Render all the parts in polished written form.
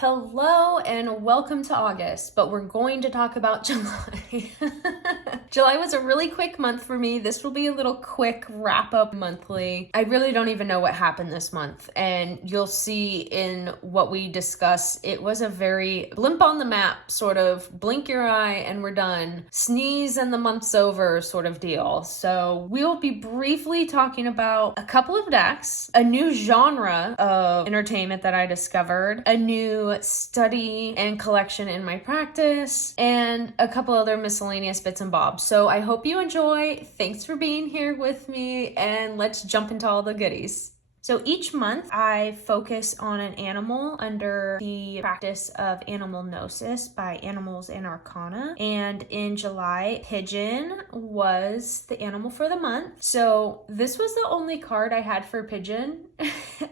Hello and welcome to August, but we're going to talk about July. July was a really quick month for me. This will be a little quick wrap up monthly. I really don't even know what happened this month, and you'll see in what we discuss, it was a very blimp on the map, sort of blink your eye and we're done, sneeze and the month's over sort of deal. So we'll be briefly talking about a couple of decks, a new genre of entertainment that I discovered, a new study and collection in my practice, and a couple other miscellaneous bits and bobs. So I hope you enjoy. Thanks for being here with me, and let's jump into all the goodies. So each month I focus on an animal under the practice of animal Gnosis by Animals and Arcana. And in July, Pigeon was the animal for the month. So this was the only card I had for Pigeon,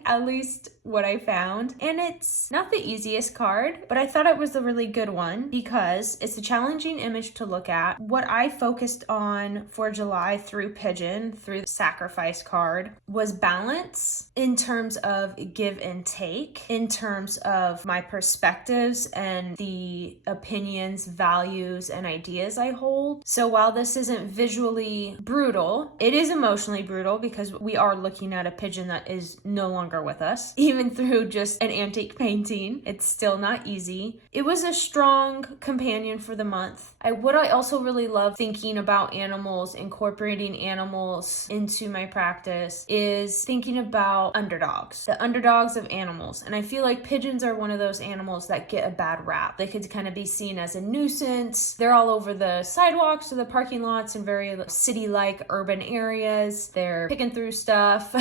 at least what I found. And it's not the easiest card, but I thought it was a really good one because it's a challenging image to look at. What I focused on for July through Pigeon, through the sacrifice card, was balance in terms of give and take, in terms of my perspectives and the opinions, values, and ideas I hold. So while this isn't visually brutal, it is emotionally brutal because we are looking at a pigeon that is no longer with us. Even through just an antique painting, it's still not easy. It was a strong companion for the month. What I also really love thinking about animals, incorporating animals into my practice, is thinking about underdogs, the underdogs of animals. And I feel like pigeons are one of those animals that get a bad rap. They could kind of be seen as a nuisance. They're all over the sidewalks or the parking lots in very city-like urban areas. They're picking through stuff.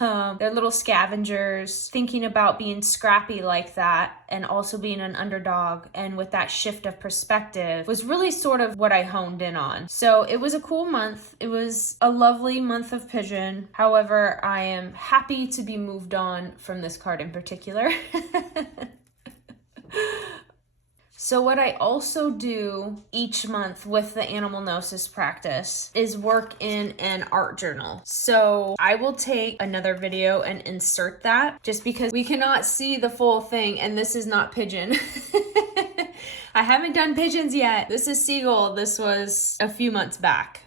They're little scavengers. Thinking about being scrappy like that and also being an underdog, and with that shift of perspective, was really sort of what I honed in on. So it was a cool month. It was a lovely month of Pigeon. However, I am happy to be moved on from this card in particular. So what I also do each month with the Animal Gnosis practice is work in an art journal. So I will take another video and insert that just because we cannot see the full thing, and this is not Pigeon. I haven't done pigeons yet. This is Seagull. This was a few months back.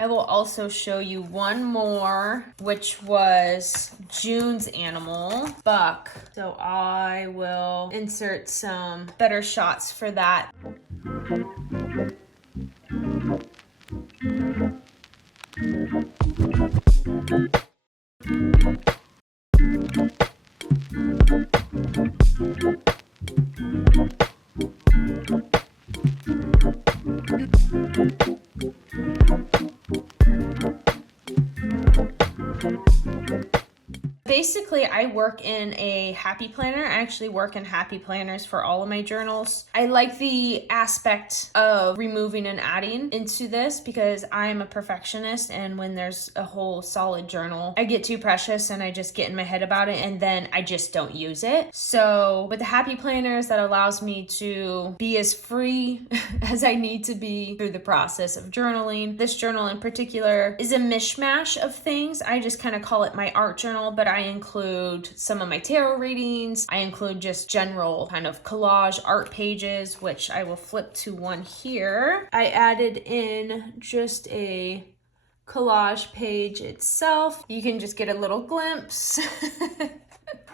I will also show you one more, which was June's animal, Buck. So I will insert some better shots for that. Basically, I work in a happy planner. I actually work in happy planners for all of my journals. I like the aspect of removing and adding into this because I'm a perfectionist, and when there's a whole solid journal, I get too precious and I just get in my head about it, and then I just don't use it. So with the happy planners, that allows me to be as free as I need to be through the process of journaling. This journal in particular is a mishmash of things. I just kind of call it my art journal, but I include some of my tarot readings. I include just general kind of collage art pages, which I will flip to one here. I added in just a collage page itself. You can just get a little glimpse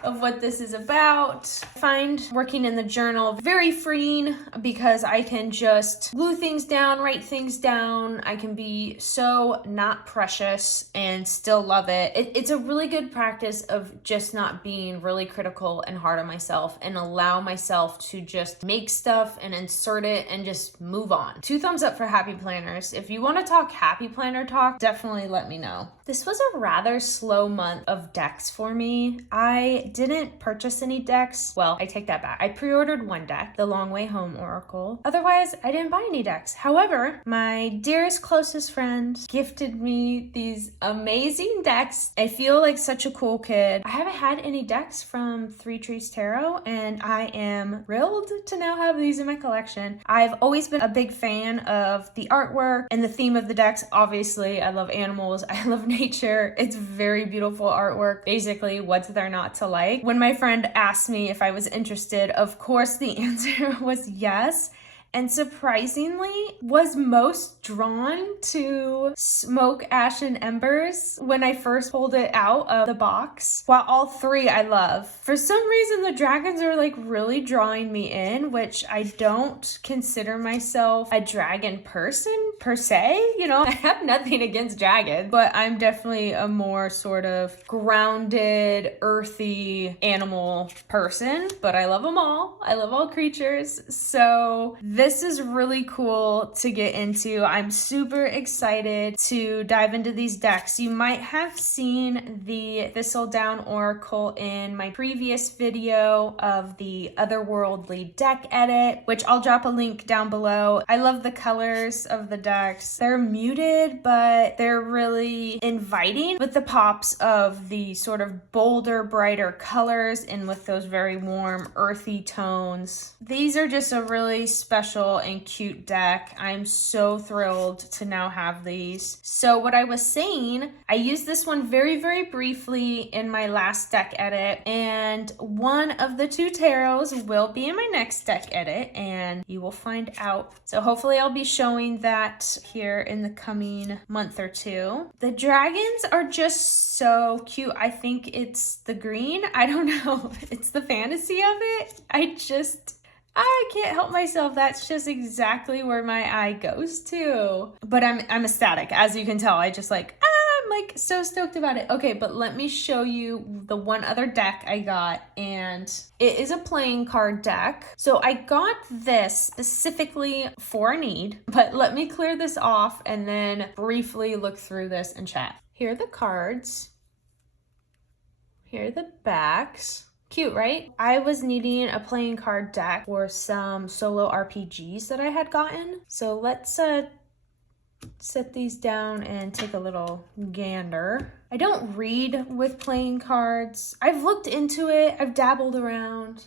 of what this is about. I find working in the journal very freeing because I can just glue things down, write things down. I can be so not precious and still love it. It's a really good practice of just not being really critical and hard on myself, and allow myself to just make stuff and insert it and just move on. 2 thumbs up for happy planners. If you want to talk happy planner talk, definitely let me know. This was a rather slow month of decks for me. I didn't purchase any decks. Well, I take that back. I pre-ordered one deck, the Long Way Home Oracle. Otherwise, I didn't buy any decks. However, my dearest, closest friend gifted me these amazing decks. I feel like such a cool kid. I haven't had any decks from Three Trees Tarot, and I am thrilled to now have these in my collection. I've always been a big fan of the artwork and the theme of the decks. Obviously, I love animals. I love nature. It's very beautiful artwork. Basically, what's there not to like? When my friend asked me if I was interested, of course the answer was yes. And surprisingly, was most drawn to Smoke, Ash, and Embers when I first pulled it out of the box. While all three I love. For some reason, the dragons are like really drawing me in, which I don't consider myself a dragon person per se. You know, I have nothing against dragons, but I'm definitely a more sort of grounded, earthy animal person. But I love them all. I love all creatures. So this is really cool to get into. I'm super excited to dive into these decks. You might have seen the Thistledown Oracle in my previous video of the Otherworldly deck edit, which I'll drop a link down below. I love the colors of the decks. They're muted, but they're really inviting with the pops of the sort of bolder, brighter colors and with those very warm, earthy tones. These are just a really special and cute deck. I'm so thrilled to now have these. So what I was saying, I used this one very, very briefly in my last deck edit, and one of the two tarots will be in my next deck edit, and you will find out. So hopefully I'll be showing that here in the coming month or two. The dragons are just so cute. I think it's the green. I don't know. It's the fantasy of it. I can't help myself. That's just exactly where my eye goes to. But I'm ecstatic. As you can tell, I'm like so stoked about it. Okay, but let me show you the one other deck I got, and it is a playing card deck. So I got this specifically for a need, but let me clear this off and then briefly look through this and chat. Here are the cards. Here are the backs. Cute, right? I was needing a playing card deck for some solo RPGs that I had gotten. So let's set these down and take a little gander. I don't read with playing cards. I've looked into it. I've dabbled around.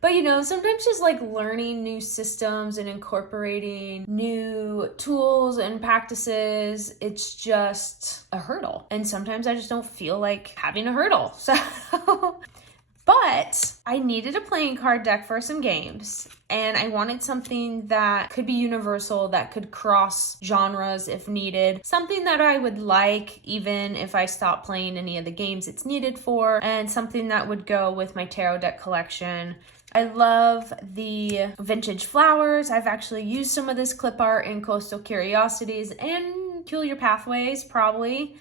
But you know, sometimes just like learning new systems and incorporating new tools and practices, it's just a hurdle. And sometimes I just don't feel like having a hurdle. So, but I needed a playing card deck for some games, and I wanted something that could be universal, that could cross genres if needed, something that I would like even if I stopped playing any of the games it's needed for, and something that would go with my tarot deck collection. I love the vintage flowers. I've actually used some of this clip art in Coastal Curiosities and Peculiar Pathways, probably.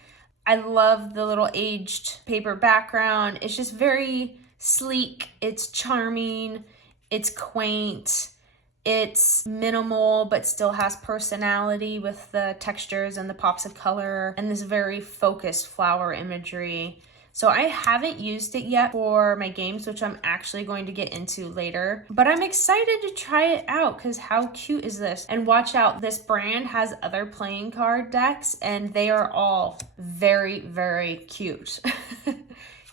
I love the little aged paper background. It's just very sleek. It's charming. It's quaint. It's minimal, but still has personality with the textures and the pops of color and this very focused flower imagery. So I haven't used it yet for my games, which I'm actually going to get into later. But I'm excited to try it out because how cute is this? And watch out, this brand has other playing card decks and they are all very, very cute.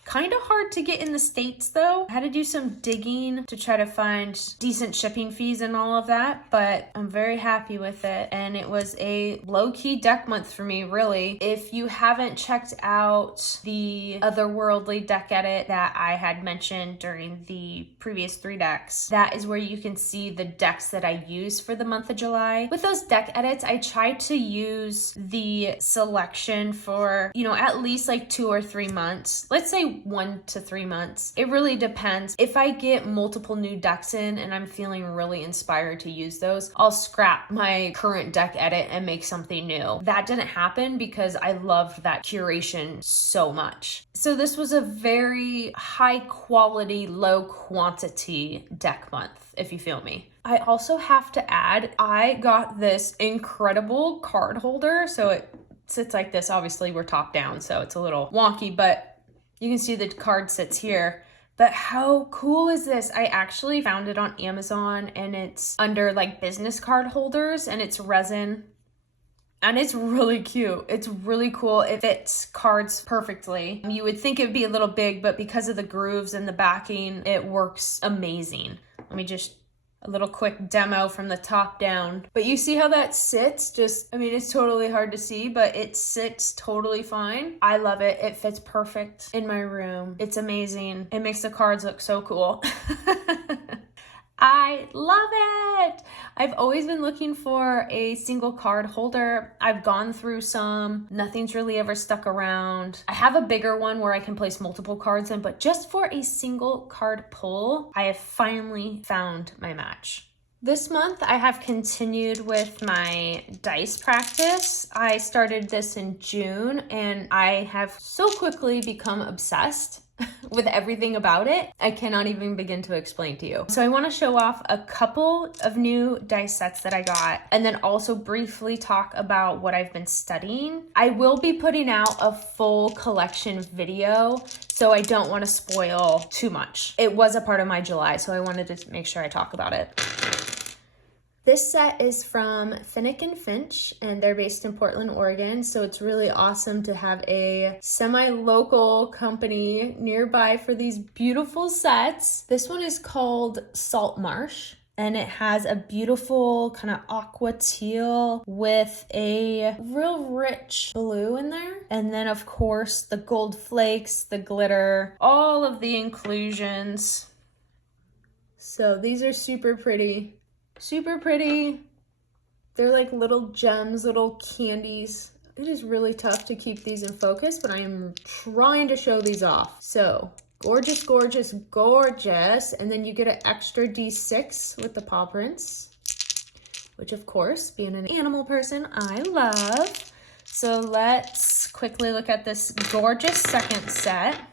Kind of hard to get in the States though. I had to do some digging to try to find decent shipping fees and all of that, but I'm very happy with it. And it was a low-key deck month for me, really. If you haven't checked out the Otherworldly deck edit that I had mentioned during the previous 3 decks, that is where you can see the decks that I use for the month of July. With those deck edits, I tried to use the selection for, you know, at least like 2 or 3 months. Let's say 1 to 3 months. It really depends. If I get multiple new decks in and I'm feeling really inspired to use those, I'll scrap my current deck edit and make something new. That didn't happen because I loved that curation so much. So this was a very high quality, low quantity deck month, if you feel me. I also have to add, I got this incredible card holder. So it sits like this. Obviously we're top down, so it's a little wonky, but You can see the card sits here. But how cool is this? I actually found it on Amazon and it's under like business card holders and it's resin. And it's really cute. It's really cool. It fits cards perfectly. You would think it would be a little big, but because of the grooves and the backing, it works amazing. Let me just, a little quick demo from the top down. But you see how that sits? I mean, it's totally hard to see, but it sits totally fine. I love it. It fits perfect in my room. It's amazing. It makes the cards look so cool. I love it. I've always been looking for a single card holder. I've gone through some. Nothing's really ever stuck around. I have a bigger one where I can place multiple cards in, but just for a single card pull, I have finally found my match. This month, I have continued with my dice practice. I started this in June, and I have so quickly become obsessed with everything about it. I cannot even begin to explain to you. So I want to show off a couple of new dice sets that I got, and then also briefly talk about what I've been studying. I will be putting out a full collection video, so I don't want to spoil too much. It was a part of my July, so I wanted to make sure I talk about it. This set is from Finnick and Finch, and they're based in Portland, Oregon, so it's really awesome to have a semi-local company nearby for these beautiful sets. This one is called Salt Marsh, and it has a beautiful kind of aqua teal with a real rich blue in there. And then, of course, the gold flakes, the glitter, all of the inclusions. So these are super pretty. Super pretty. They're like little gems, little candies. It is really tough to keep these in focus, but I am trying to show these off. So gorgeous, gorgeous, gorgeous. And then you get an extra D6 with the paw prints, which of course, being an animal person, I love. So let's quickly look at this gorgeous second set.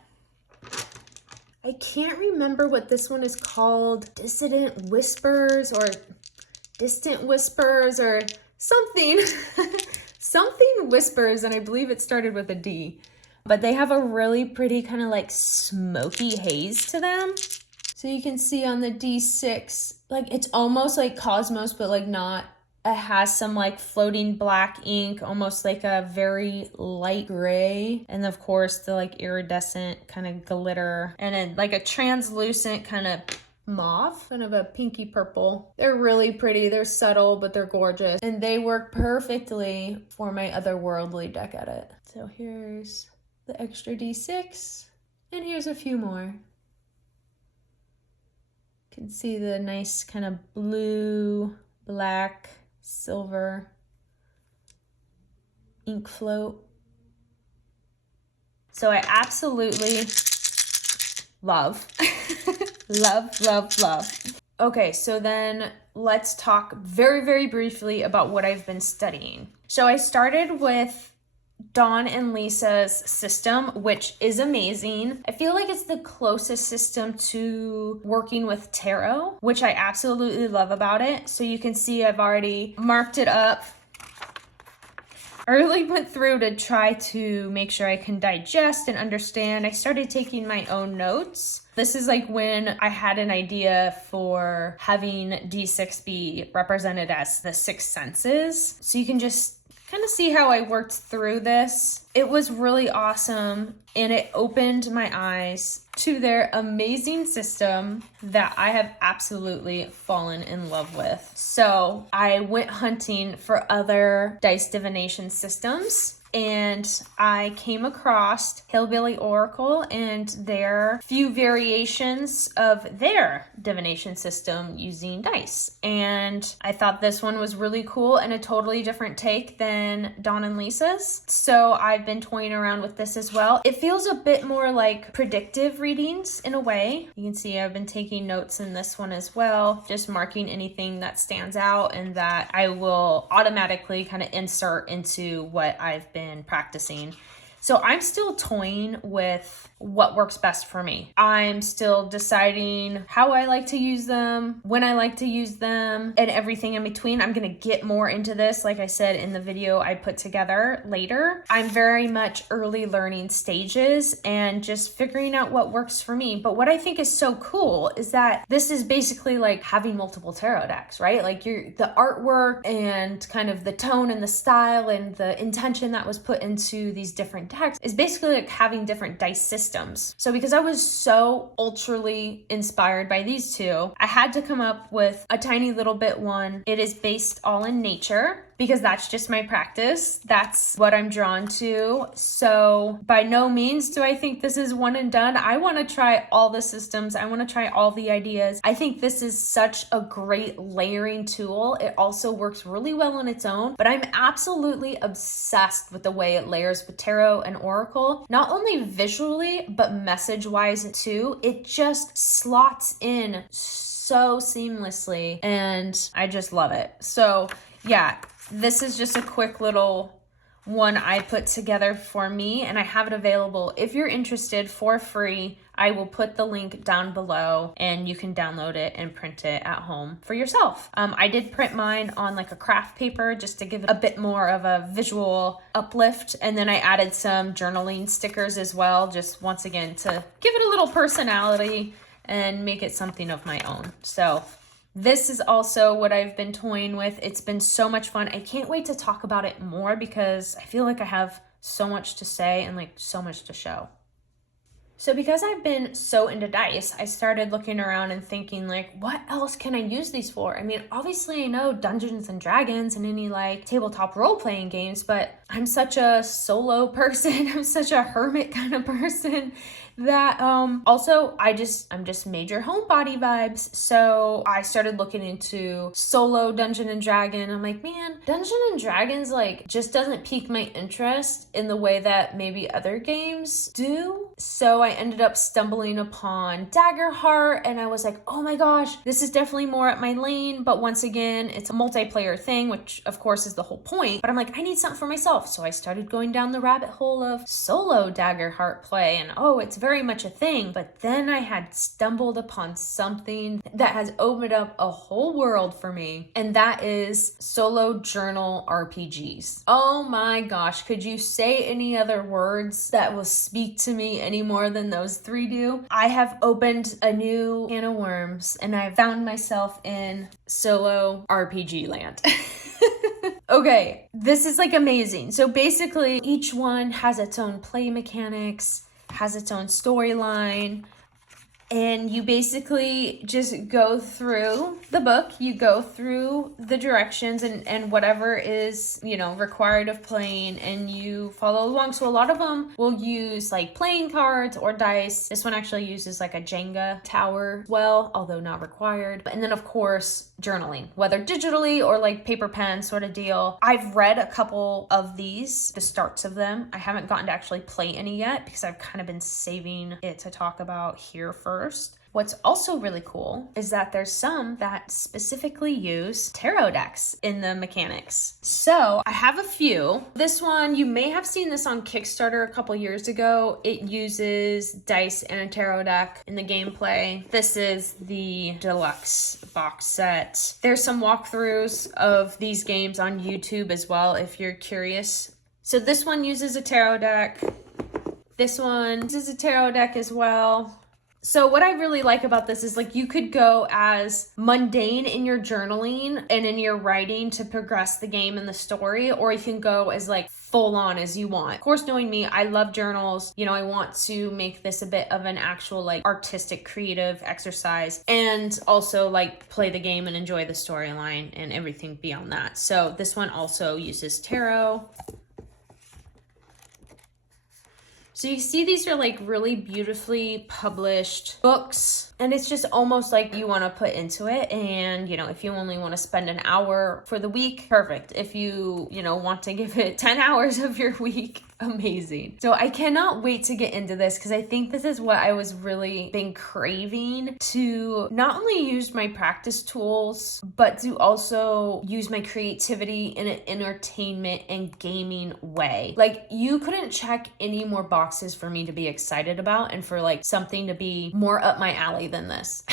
I can't remember what this one is called. Dissident Whispers or Distant Whispers or something. Something Whispers, and I believe it started with a D. But they have a really pretty kind of like smoky haze to them. So you can see on the D6, like it's almost like Cosmos, but like not. It has some like floating black ink, almost like a very light gray. And of course the like iridescent kind of glitter, and then like a translucent kind of mauve, kind of a pinky purple. They're really pretty. They're subtle, but they're gorgeous. And they work perfectly for my otherworldly deck edit. So here's the extra D6, and here's a few more. You can see the nice kind of blue, black, silver ink float. So I absolutely love, love. Okay, so then let's talk very, very briefly about what I've been studying. So I started with Dawn and Lisa's system, which is amazing. I feel like it's the closest system to working with tarot, which I absolutely love about it. So you can see I've already marked it up. I really went through to try to make sure I can digest and understand. I started taking my own notes. This is like when I had an idea for having D6 be represented as the six senses. So you can just kind of see how I worked through this. It was really awesome, and it opened my eyes to their amazing system that I have absolutely fallen in love with. So I went hunting for other dice divination systems, and I came across Hillbilly Oracle and their few variations of their divination system using dice. And I thought this one was really cool and a totally different take than Dawn and Lisa's. So I've been toying around with this as well. It feels a bit more like predictive readings in a way. You can see I've been taking notes in this one as well, just marking anything that stands out and that I will automatically kind of insert into what I've been practicing. So I'm still toying with what works best for me. I'm still deciding how I like to use them, when I like to use them, and everything in between. I'm gonna get more into this, like I said, in the video I put together later. I'm very much early learning stages and just figuring out what works for me. But what I think is so cool is that this is basically like having multiple tarot decks, right? Like the artwork and kind of the tone and the style and the intention that was put into these different decks is basically like having different dice systems. So because I was so ultrally inspired by these two, I had to come up with a tiny little bit one. It is based all in nature because that's just my practice. That's what I'm drawn to. So by no means do I think this is one and done. I want to try all the systems. I want to try all the ideas. I think this is such a great layering tool. It also works really well on its own, but I'm absolutely obsessed with the way it layers with tarot and oracle, not only visually, but message-wise too. It just slots in so seamlessly and I just love it. So yeah, this is just a quick little one I put together for me, and I have it available if you're interested for free. I will put the link down below and you can download it and print it at home for yourself. I did print mine on like a craft paper just to give it a bit more of a visual uplift. And then I added some journaling stickers as well, just once again to give it a little personality and make it something of my own. So this is also what I've been toying with. It's been so much fun. I can't wait to talk about it more because I feel like I have so much to say and like so much to show. So because I've been so into dice, I started looking around and thinking like, what else can I use these for? I mean, obviously I know Dungeons and Dragons and any like tabletop role-playing games, but I'm such a solo person. I'm such a hermit kind of person that also I'm just major homebody vibes. So I started looking into solo Dungeon and Dragon. I'm like, man, Dungeon and Dragons like just doesn't pique my interest in the way that maybe other games do. So I ended up stumbling upon Daggerheart and I was like, oh my gosh, this is definitely more at my lane. But once again, it's a multiplayer thing, which of course is the whole point. But I'm like, I need something for myself. So I started going down the rabbit hole of solo Daggerheart play and oh, it's very much a thing. But then I had stumbled upon something that has opened up a whole world for me, and that is solo journal RPGs. Oh my gosh, could you say any other words that will speak to me any more than those three do? I have opened a new can of worms and I've found myself in solo RPG land. Okay, this is like amazing. So basically each one has its own play mechanics, has its own storyline, and you basically just go through the book, you go through the directions and whatever is, you know, required of playing, and you follow along. So a lot of them will use like playing cards or dice. This one actually uses like a Jenga tower as well, although not required. And then of course, journaling, whether digitally or like paper pen sort of deal. I've read a couple of these, the starts of them. I haven't gotten to actually play any yet because I've kind of been saving it to talk about here first. What's also really cool is that there's some that specifically use tarot decks in the mechanics. So I have a few. This one, you may have seen this on Kickstarter a couple years ago. It uses dice and a tarot deck in the gameplay. This is the deluxe box set. There's some walkthroughs of these games on YouTube as well if you're curious. So this one uses a tarot deck. This one uses a tarot deck as well. So what I really like about this is like you could go as mundane in your journaling and in your writing to progress the game and the story, or you can go as like full on as you want. Of course, knowing me, I love journals. You know, I want to make this a bit of an actual like artistic creative exercise and also like play the game and enjoy the storyline and everything beyond that. So this one also uses tarot. So you see these are like really beautifully published books, and it's just almost like you want to put into it. And, you know, if you only want to spend an hour for the week, perfect. If you know, want to give it 10 hours of your week, amazing. So I cannot wait to get into this because I think this is what I was really been craving, to not only use my practice tools, but to also use my creativity in an entertainment and gaming way. Like, you couldn't check any more boxes for me to be excited about and for like something to be more up my alley than this.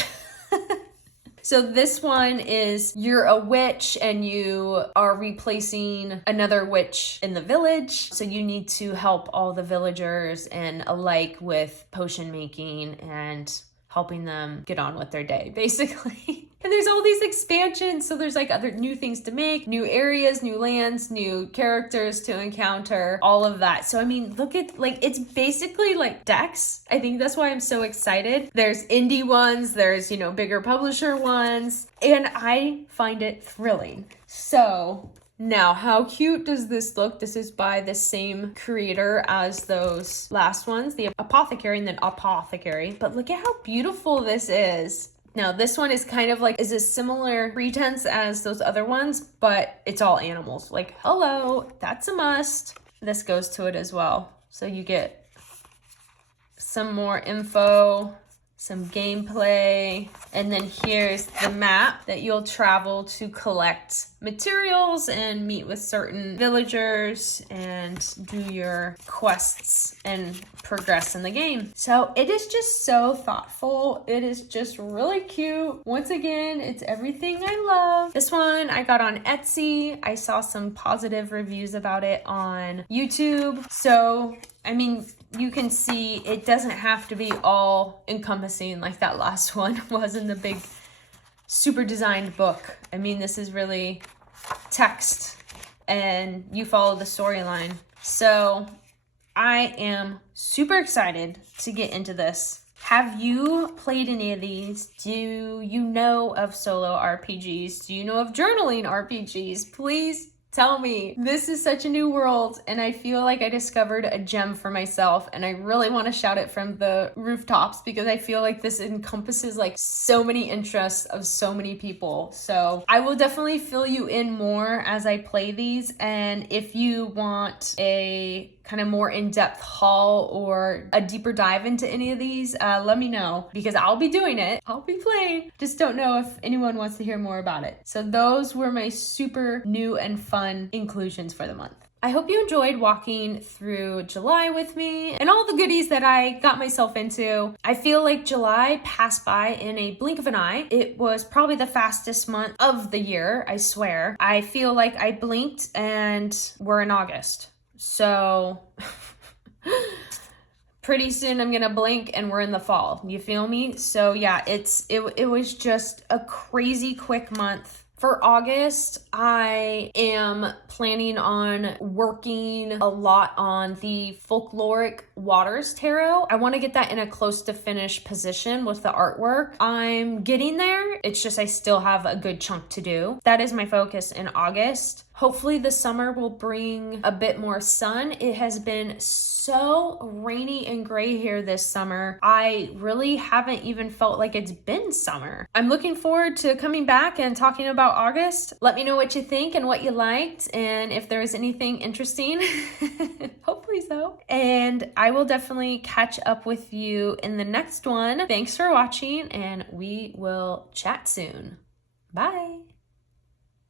So this one is, you're a witch and you are replacing another witch in the village. So you need to help all the villagers and alike with potion making and helping them get on with their day, basically. And there's all these expansions, so there's like other new things to make, new areas, new lands, new characters to encounter, all of that. So I mean, look at, like, it's basically like decks. I think that's why I'm so excited. There's indie ones, there's, you know, bigger publisher ones, and I find it thrilling. So now, how cute does this look? This is by the same creator as those last ones, the Apothecary and then Apothecary. But look at how beautiful this is. Now, this one is kind of like, is a similar pretense as those other ones, but it's all animals. Like, hello, that's a must. This goes to it as well. So you get some more info, some gameplay, and then here's the map that you'll travel to collect materials and meet with certain villagers and do your quests and progress in the game. So it is just so thoughtful. It is just really cute. Once again, it's everything I love. This one I got on Etsy. I saw some positive reviews about it on YouTube. So, I mean, you can see it doesn't have to be all encompassing like that last one was in the big super designed book. I mean, this is really text and you follow the storyline. So I am super excited to get into this. Have you played any of these? Do you know of solo RPGs? Do you know of journaling RPGs? Please tell me. This is such a new world and I feel like I discovered a gem for myself, and I really want to shout it from the rooftops because I feel like this encompasses like so many interests of so many people. So I will definitely fill you in more as I play these, and if you want a kind of more in-depth haul or a deeper dive into any of these, let me know because I'll be doing it. I'll be playing. Just don't know if anyone wants to hear more about it. So those were my super new and fun inclusions for the month. I hope you enjoyed walking through July with me and all the goodies that I got myself into. I feel like July passed by in a blink of an eye. It was probably the fastest month of the year, I swear. I feel like I blinked and we're in August. So pretty soon I'm gonna blink and we're in the fall. You feel me? So yeah, it was just a crazy quick month. For August, I am planning on working a lot on the Folkloric Waters Tarot. I want to get that in a close to finished position with the artwork. I'm getting there. It's just I still have a good chunk to do. That is my focus in August. Hopefully the summer will bring a bit more sun. It has been so rainy and gray here this summer. I really haven't even felt like it's been summer. I'm looking forward to coming back and talking about August. Let me know what you think and what you liked and if there was anything interesting. Hopefully so. And I will definitely catch up with you in the next one. Thanks for watching and we will chat soon. Bye.